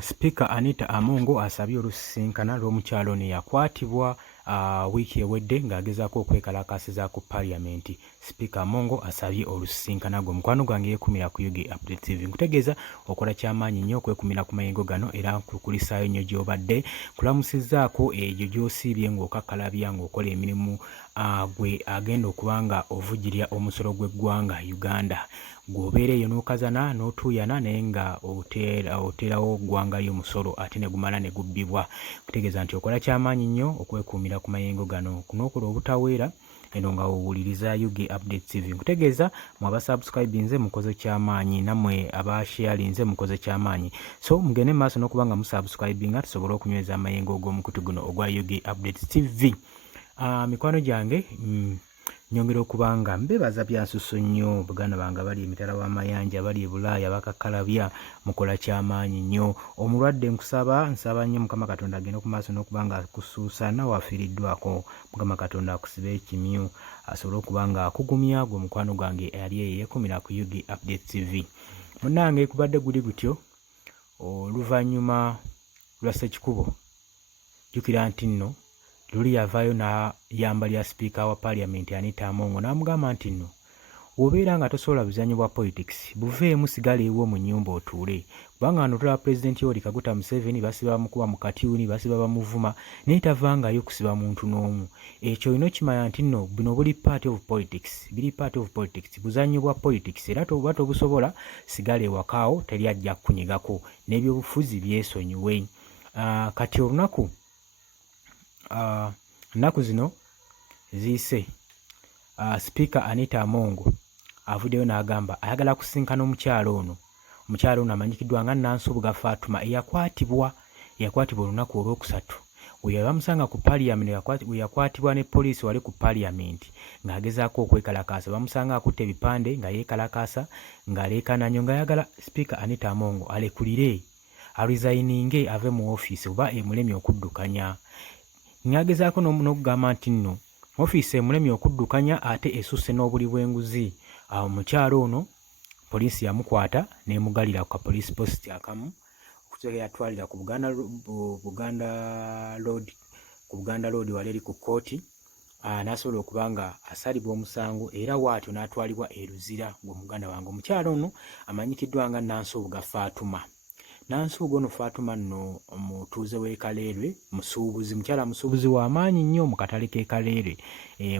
Speaker Anita Amongo asabye olusinkana lw'omukyalo ono yakwatibwa wiiki ewedde ng'agezaako okwekalakaasiza ku Parliament. Speaker Amongo asabye olusinkana gwe. Mukwano gwange yeekumira ku UG Update TV. Nkutegeeza okola kyamaanyi nnyo okwekumira ku mayengo gano era nkukulisaayo nnyo gy'obadde. Kulamusizzaako egyo gy'osiibye ng'okakkalabya ng'okola emirimu gwe agenda okuba nga ovujjirira omusolo gw'eggwanga Uganda. Gw'obeereeyo n'okazana n'otuuyana naye nga oterawo ggwanga ly'omusolo ate ne gumala ne gubbibwa. Kutegeeza nti okola kyamaanyi nnyo okwekuumira ku mayengo gano. Kunookola obutaweera eno nga owuliriza UG Update TV. Nkutegeeza mwe abasubscribinze mukoze kyamaanyi nammwe abasharinze mukoze kyamaanyi. So mugende maaso n'okuba nga musubscribinga tusobole okunyweza amayengo ogw'omukutu guno ogwa UG Update TV. Mikwano gyange nyongera okuba nga mbebaza byansusso nnyo baganda bange bali emitala w'amayanja bali e Bulaaya bakakkalabya mukola kyamaanyi nnyo. Omulwadde nsaba nnyo Mukama Katonda agenda ku maaso n'okuba nga akusuusa nawe afiiriddwako. Mukama Katonda akusibe ekimyu asobole okuba nga akugumya gwe mukwano gwange ali yeekumira ku UG Update TV. Munnange kubadde guli gutyo oluvannyuma lwa Ssekikubo jjukira nti nno luli yavaayo n'ayamba lya Speaker wa Parliament Anita Amongo n'amugamba nti nno obeera nga tosobola buzanyo bwa politics buveemu sigala ewo mu nnyumba otuule kubanga wano tulaba Pulezidenti Yoweri Kaguta Museveni basiba bamukuba mu katyuni basiba bamuvuma naye tavangayo kusiba muntu n'omu. Ekyo olina okimanya nti nno bino buli party of politics buzanyo bwa politics era toba tobusobola sigala ewakaawo teri ajja kukunyigako n'ebyobufuzi byesonyiwe. Kati olunaku nnaku zino ziise Speaker Anita Amongo avuddeyo n'agamba ayagala kusinkana omukyalo ono amanyikiddwa nga Nansubuga Fatuma eyakwatibwa olunaku olwokusatu we bamusanga ku Parliament yakwatibwa ne poliisi wali ku Parliament ng'agezaako okwekalakaasa bamusanga akutte ebipande nga yeekalakaasa ng'aleekananyo ng'ayagala Speaker Anita Amongo alekulire aresigninge ave mu ofiisi oba emulemye okuddukanya. Ngagezaako n'okugamba nti nno ofiisi emulemye okuddukanya ate esusse n'obuli bw'enguzi. Awo omukyalo ono poliisi yamukwata n'emugalira ku kapoliisi post akamu okutegera yatwalira ku Buganda Road wali eri ku kkooti n'asobola okuba nga asalibwa omusango era waatyo n'atwalibwa e Luzira ng'omuganda wange. Omukyalo ono amanyikiddwa nga Nansubuga Fatuma. Nansubuga ono Fatuma nno omutuuze w'e Kaleerwe mukyala musuubuzi w'amaanyi nnyo mu katale k'e Kaleerwe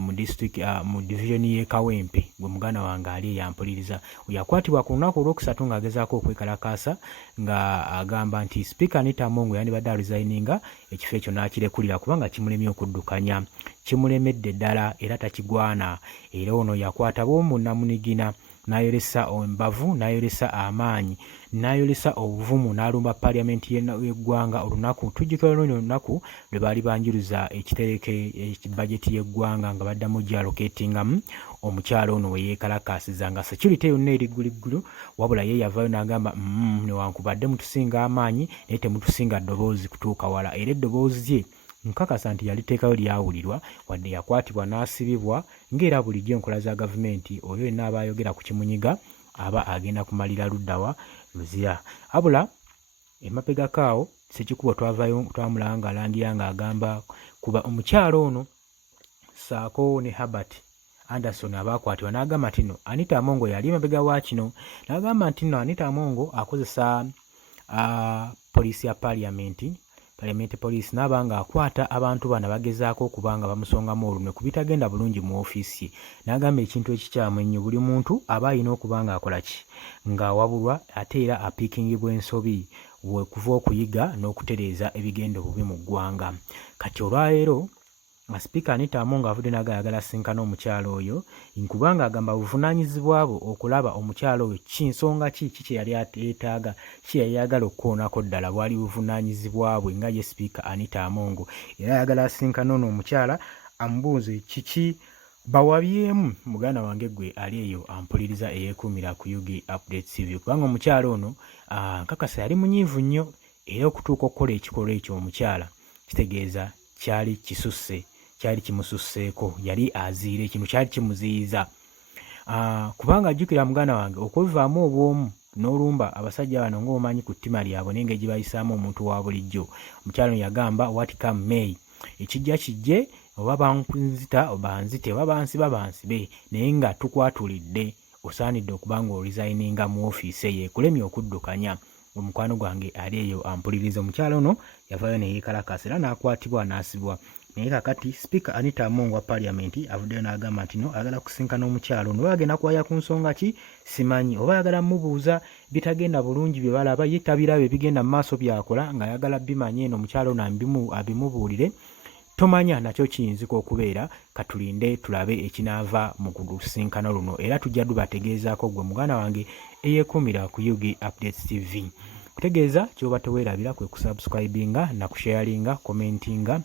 mu division y'e Kawempe gwe muganda wange ali yampuliriza. Yakwatibwa ku lunaku olwokusatu ng'agezaako okwekalakaasa nga agamba nti Speaker Anita Amongo yandibadde aresigninga ekifo ekyo n'akirekulira kubanga kimulemye okuddukanya kimulemedde ddala era takigwana. Era ono yakwata bw'omu namunigina n'ayolesa embavu n'ayolesa amaanyi n'ayolesa obuvumu n'alumba Parliament y'eggwanga olunaku tujjukira olunaku lwe baali banjiruza ekitereke budget y'eggwanga nga baddamu gyaloketingamu omukyalo ono we yeekalakaasiza nga security yonna eri gguliggulu wabula ye yavaayo n'agamba newankubadde mutusinga amaanyi naye temutusinga ddoboozi kutuuka wala era eddoboozi lye nkakasa nti yaliteekayo lyawulirwa wadde yakwatibwa n'asibibwa ng'era bulijjo enkola za gavumenti oyo yenna aba ayogera ku kimunyiga aba agenda kumalira luddawa Luzira. Abula emapegakaawo Ssekikubo twamulaba ng'alangira ng'agamba kuba omukyalo ono saako ne Herbert Anderson abaakwatibwa n'agamba nti nno Anita Amongo yali emabega wa kino n'agamba nti nno Anita Amongo akozesa poliisi ya Parliament police n'abanga akwata abantu bana bagezaako okuba nga bamusongamu olumwe ku bitagenda bulungi mu ofiisi. N'agamba ekintu ekikyamu ennyo buli muntu aba alina okuba nga akola ki ng'awabulwa ate era apiikingibwa ensobi kuva okuyiga n'okutereeza ebigenda obubi mu ggwanga. Kati olwaleero Speaker Anita Amongo avudde n'agayagala sinkana omukyalo oyo nkubanga agamba buvunaanyizibwa bwo okulaba omukyalo oyo kinsonga ki yali yeetaaga yali yagala okukoonako ddala bwali buvunaanyizibwa bwe nga ye Speaker Anita Amongo era ayagala asinkana ono omukyala amubuuze kiki bawabyemu muganda wange gwe ali eyo ampuliriza eyeekuumira ku UG Update TV kubanga omukyalo ono nkakasa yali munyiivu nnyo era okutuuka okukola ekikolwa ekyo omukyala kitegeeza kyali kimususseeko yali aziire ekintu kyali kimuziyiza kubanga ajjukira muganda wange okuvaamu obwomu n'olumba abasajja bano ng'omanyi ku ttima lyabwe n'engeri gye bayisaamu omuntu wa bulijjo. Omukyala yagamba what come May, ekijja kijje, oba banzita banzite, oba bansiba bansibe, naye nga tukwatulidde osaanidde okuba ng'olizayininga mu ofiisi ye, ekulemye okuddukanya. Omukwano gwange ali eyo ampuliriza. Omukyala ono yavaayo ne yeekalakasa era n'akwatibwa n'asibwa. Naye kakati Speaker Anita Among wa Parliament avuddeyo n'agamba nti no ayagala kusinkana omukyala ono. Oba agenda kwaya ku nsonga ki simanyi, oba ayagala mubuuza bitagenda bulungi bye balaba ye tabiraba ebigenda mu maaso byakola ng'ayagala bimanye eno omukyala ono abimubuulire. Tomanya nakyo kiyinzika okubeera, katulinde tulabe ekinaava mu kusinkana luno era tujja dubategeezaako gwe muganda wange eyeekuumira ku UG Updates TV. Kutegeeza ky'oba teweerabira kwe kusubscribinga na kusharinga, commentinga,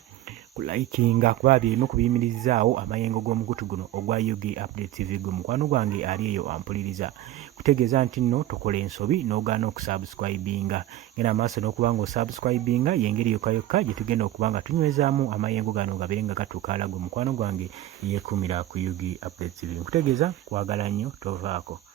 kulikinga kuba byemu kubiyimirizaawo amayengo g'omugutu guno ogwa UG Updates TV. Gwe mukwano gwange ali eyo ampuliriza. Kutegeeza nti nno tokola ensobi n'ogaana okusubscribinga. Genda maaso n'okuba ng'osubscribinga y'engeri yokka gye tugenda okuba nga tunywezaamu amayengo gano gabeere nga gatukaala. Gwe mukwano gwange yeekuumira ku UG Updates TV. Nkutegeeza kwagala nnyo, tovaako.